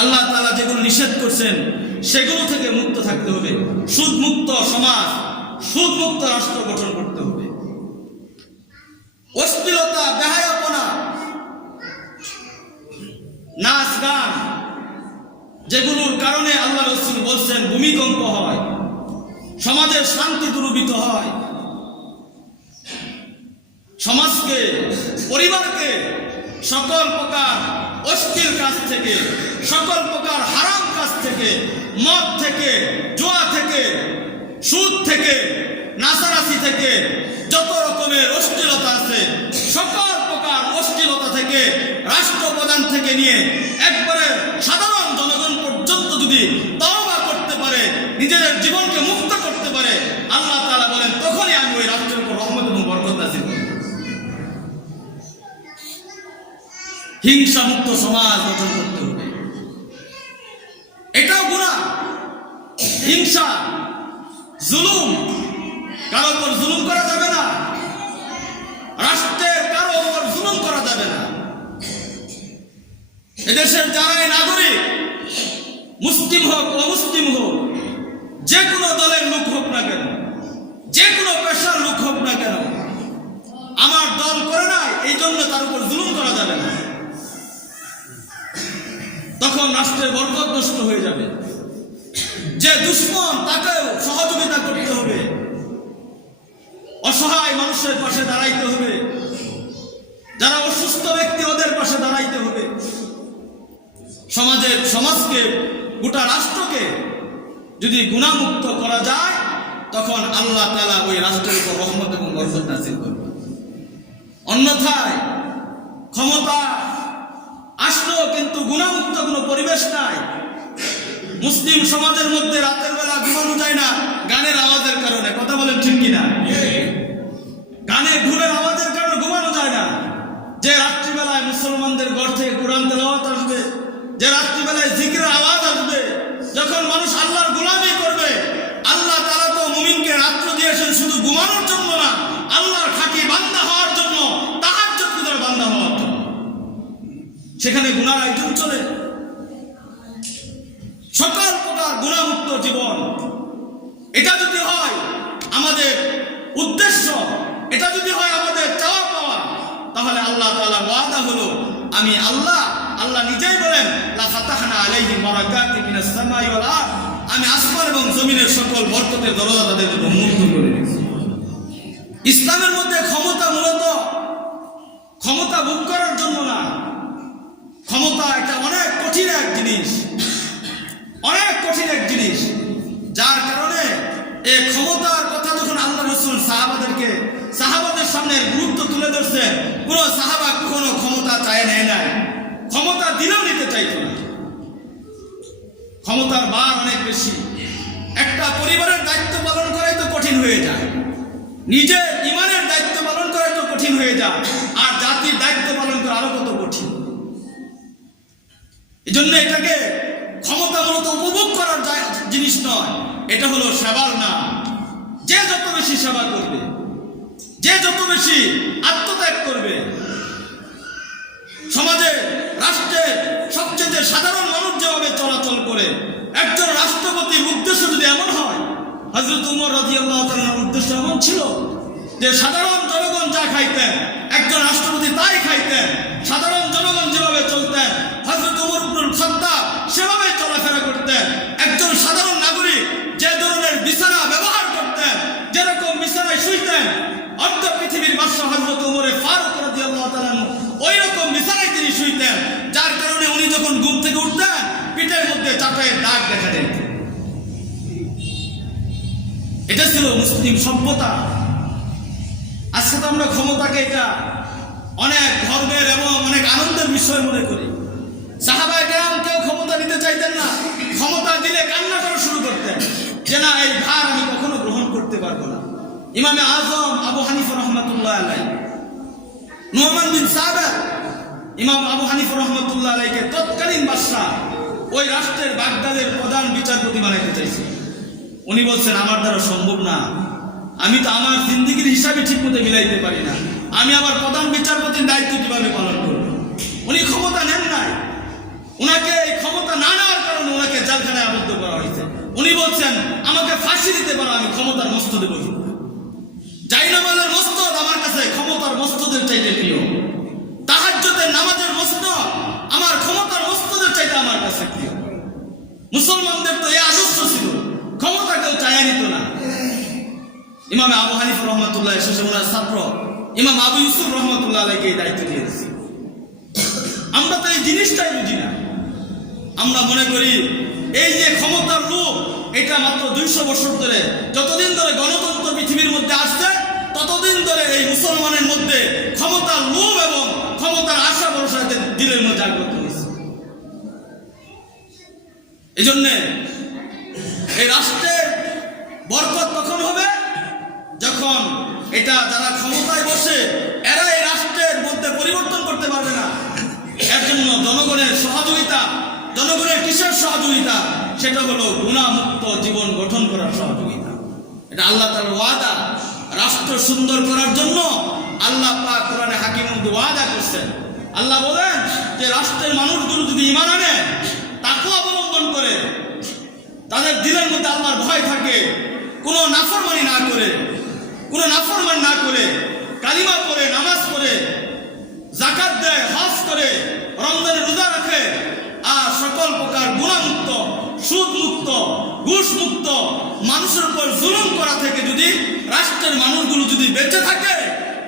আল্লাহ তাআলা যেগুলো নিষেধ করছেন সেগুলো থেকে মুক্ত থাকতে হবে। সুদ মুক্ত সমাজ, সুদ মুক্ত রাষ্ট্র গঠন করতে হবে। অশ্লীলতা, বেহায়াপনা, নাচ গান, যেগুলোর কারণে আল্লাহ রাসূল বলছেন ভূমিকম্প হয়, সমাজের শান্তি দুর্বৃত হয়, সমাজকে, পরিবারকে সকল প্রকার অশ্লীল কাজ থেকে, সকল প্রকার হারাম কাজ থেকে, মদ থেকে, জুয়া থেকে, সুদ থেকে, নাচানাচি থেকে, যত রকমের অশ্লীলতা আছে সকল প্রকার অশ্লীলতা থেকে রাষ্ট্রপ্রধান থেকে নিয়ে একবারে সাধারণ জনগণ পর্যন্ত যদি তওবা করতে পারে, নিজেদের জীবনকে মুক্ত করতে পারে, আল্লাহ তাআলা বলেন তখনই আমি ওই রাষ্ট্রের উপর রহমত এবং বরকত নাযিল করব। হিংসা মুক্ত সমাজ গঠন করতে হবে। এটাও গুনাহ। হিংসা, জুলুম, কারো উপর জুলুম করা যাবে না, রাষ্ট্রের কারো উপর জুলুম করা যাবে না। এদেশের যারাই নাগরিক, মুসলিম হোক অমুসলিম হোক, যে কোনো দলের লোক হোক না কেন, যে কোনো পেশার লোক হোক না কেন, আমার দল করে নাই এই জন্য তার উপর জুলুম করা যাবে না। তখন রাষ্ট্রের বরকত নষ্ট হয়ে যাবে। যে দুশমন তাকেও সহযোগিতা করতে হবে, অসহায় মানুষের পাশে দাঁড়াইতে হবে, যারা অসুস্থ ব্যক্তি ওদের পাশে দাঁড়াইতে হবে। সমাজকে, গোটা রাষ্ট্রকে যদি গুনাহমুক্ত করা যায় তখন আল্লাহ তাআলা ওই রাষ্ট্রের উপর রহমত এবং বরকত নাযিল করবে। অন্যথায় ক্ষমতা আসলো কিন্তু গুনাহমুক্ত কোনো পরিবেশ নাই। মুসলিম সমাজের মধ্যে রাতের বেলা ঘুমানো যায় না গানের আওয়াজের কারণে, কথা বলেন ঠিক কিনা? গানে ঢোলের আওয়াজের কারণে ঘুমানো যায় না। যে রাত্রিবেলায় মুসলমানদের ঘর থেকে কোরআন তেলাওয়াত আসবে, যে রাত্রিবেলায় জিকিরের আওয়াজ আসবে, যখন মানুষ আল্লাহর গোলামি করবে, আল্লাহ তাআলা তো মুমিনকে রাত্র দিয়েছেন শুধু ঘুমানোর জন্য না, আল্লাহর খাঁটি বান্দা হওয়ার জন্য, তাহাজ্জুদ করে বান্দা হওয়ার জন্য। সেখানে গুনার আয়োজন চলে। সকল প্রকার গুনাহমুক্ত জীবন, এটা যদি হয় আমাদের উদ্দেশ্য, এটা যদি হয় আমাদের চাওয়া পাওয়া, তাহলে আল্লাহ তাআলার ওয়াদা হলো আমি আল্লাহ নিজেই বলেন লা ফাতাহনা আলাইহিম বারাকাতিন মিনাস সামাই ওয়াল আরদ, আমি আসমান এবং জমিনের সকল বরকতের দরজা তাদের জন্য উন্মুক্ত করে দিয়েছি। ইসলামের মধ্যে ক্ষমতা মূলত ক্ষমতা ভোগ করার জন্য না। ক্ষমতা এটা অনেক কঠিন এক জিনিস, অনেক কঠিন এক জিনিস, যার কারণে এই ক্ষমতার কথা যখন আল্লাহ রাসূল সাহাবাদের সামনে গুরুত্ব তুলে ধরছে, কোন সাহাবা কখনো ক্ষমতা চায় নেয় নাই, ক্ষমতা দিলেও নিতে চাইতো না। ক্ষমতার বার অনেক বেশি। একটা পরিবারের দায়িত্ব পালন করাই তো কঠিন হয়ে যায়, নিজের ইমানের দায়িত্ব পালন করাই তো কঠিন হয়ে যায়, আর জাতির দায়িত্ব পালন করা আরো কত কঠিন। এই জন্য এটাকে ক্ষমতা মূলত উপভোগ করার জিনিস নয়, এটা হলো সেবার নাম। যে যত বেশি সেবা করবে, যে যত বেশি আত্মত্যাগ করবে, সমাজে রাষ্ট্রের সবচেয়ে সাধারণ মানুষ যেভাবে চলাচল করে, একজন রাষ্ট্রপতির উদ্দেশ্য যদি এমন হয়, হযরত উমর রাদিয়াল্লাহু তাআলার উদ্দেশ্য এমন ছিল যে সাধারণ জনগণ যা খাইতেন একজন রাষ্ট্রপতি তাই খাইতেন, সাধারণ জনগণ যেভাবে চলতেন হযরত উমর ইবনুল খাত্তাব সেভাবে চলাফেরা করতেন। একজন সাধারণ নাগরিক যে ধরনের বিছানা ব্যবহার করতেন, যেরকম বিছানায় শুইতেন, অর্ধ পৃথিবীর বাদশা হযরত উমর ফারুক রাদিয়াল্লাহু তাআলা ওই রকম বিছানায় তিনি শুইতেন, যার কারণে উনি যখন ঘুম থেকে উঠতেন পিঠের মধ্যে চাটাইয়ের দাগ দেখা যেত। এটা ছিল মুসলিম সভ্যতা। আজকে তো আমরা ক্ষমতাকে এটা অনেক গর্বের এবং অনেক আনন্দের বিষয় মনে করি। সাহাবায়ে কেরাম কেউ ক্ষমতা নিতে চাইতেন না, ক্ষমতা দিলে কান্না করা শুরু করতেন যে না, এই ভার আমি কখনো গ্রহণ করতে পারবো না। ইমামে আজম আবু হানিফা রহমাতুল্লাহ আলাইহি, নুমান বিন সাবের, ইমাম আবু হানিফা রহমাতুল্লাহ আলাইহিকে তৎকালীন বাদশা ওই রাষ্ট্রের বাগদাদের প্রধান বিচারপতি বানাইতে চাইছে। উনি বলছেন আমার দ্বারা সম্ভব না, আমি তো আমার জিন্দেগির হিসাবে ঠিক মতো মিলাইতে পারি না, আমি আমার প্রধান বিচারপতির দায়িত্ব কিভাবে পালন করব। উনি ক্ষমতা নেন নাই, উনাকে এই ক্ষমতা না নেওয়ার কারণে উনাকে জেলখানায় আবদ্ধ করা হয়েছে। উনি বলছেন আমাকে ফাঁসি দিতে পারো, আমি ক্ষমতার মস্তদে বসি। জায়নামাজের মস্তদ আমার কাছে ক্ষমতার মস্তদের চাইতে প্রিয়। তাহাজ্জুদের নামাজের মস্তদ আমার ক্ষমতার মস্তদের চাইতে আমার কাছে প্রিয়। মুসলমানদের তো এই আদর্শ ছিল, ক্ষমতা কেউ চাইয়া নিত না। ইমাম আবু হানিফা রহমাতুল্লাহ শেষে ওনার ছাত্র ইমাম আবু ইউসুফ রহমাতুল্লাহ আলাইকে এই দায়িত্ব দিয়েছে। আমরা তো এই জিনিসটাই বুঝি না। আমরা মনে করি এই যে ক্ষমতার লোভ, এটা মাত্র 200 বছর ধরে, যতদিন ধরে গণতন্ত্র পৃথিবীর মধ্যে আসছে ততদিন ধরে এই মুসলমানের মধ্যে ক্ষমতার লোভ এবং ক্ষমতার আশা ভরসা দিলের মধ্যে জাগ্রত হয়েছে। এই জন্যে এই রাষ্ট্রের বরকত তখন হবে যখন এটা যারা ক্ষমতায় বসে এরা এই রাষ্ট্রের মধ্যে পরিবর্তন করতে পারবে না। এর জন্য জনগণের সহযোগিতা, জনগণের কিসের সহযোগিতা? সেটা হলো গুনাহমুক্ত জীবন গঠন করার সহযোগিতা। এটা আল্লাহ তাআলার ওয়াদা। রাষ্ট্র সুন্দর করার জন্য আল্লাহ পাক কোরআনে হাকিমের মধ্যে ওয়াদা করছেন। আল্লাহ বলেন যে রাষ্ট্রের মানুষগুলো যদি ঈমান আনে, তাকওয়া অবলম্বন করে, তাদের দিলের মধ্যে আল্লাহর ভয় থাকে, কোনো নাফরমানি না করে, কোনো নাফরমান না করে, কালিমা পড়ে, নামাজ পড়ে, যাকাত দেয়, হজ করে, রমজানের রোজা রাখে, আর সকল প্রকার গুনাহমুক্ত, সুদ মুক্ত, ঘুষ মুক্ত, মানুষের উপর জুলুম করা থেকে যদি রাষ্ট্রের মানুষগুলো যদি বেঁচে থাকে,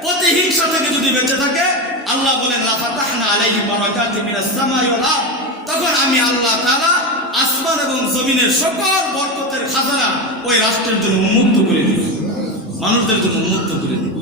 প্রতিহিংসা থেকে যদি বেঁচে থাকে, আল্লাহ বলেন লা ফাতাহনা আলাইহিম বারাকাতিন মিনাস সামাই ওয়াল আরদ, তখন আমি আল্লাহ তাআলা আসমান এবং জমিনের সকল বরকতের খাজানা ওই রাষ্ট্রের জন্য উন্মুক্ত করে দিই, মানুষদের জন্য উন্মুক্ত করে দিই।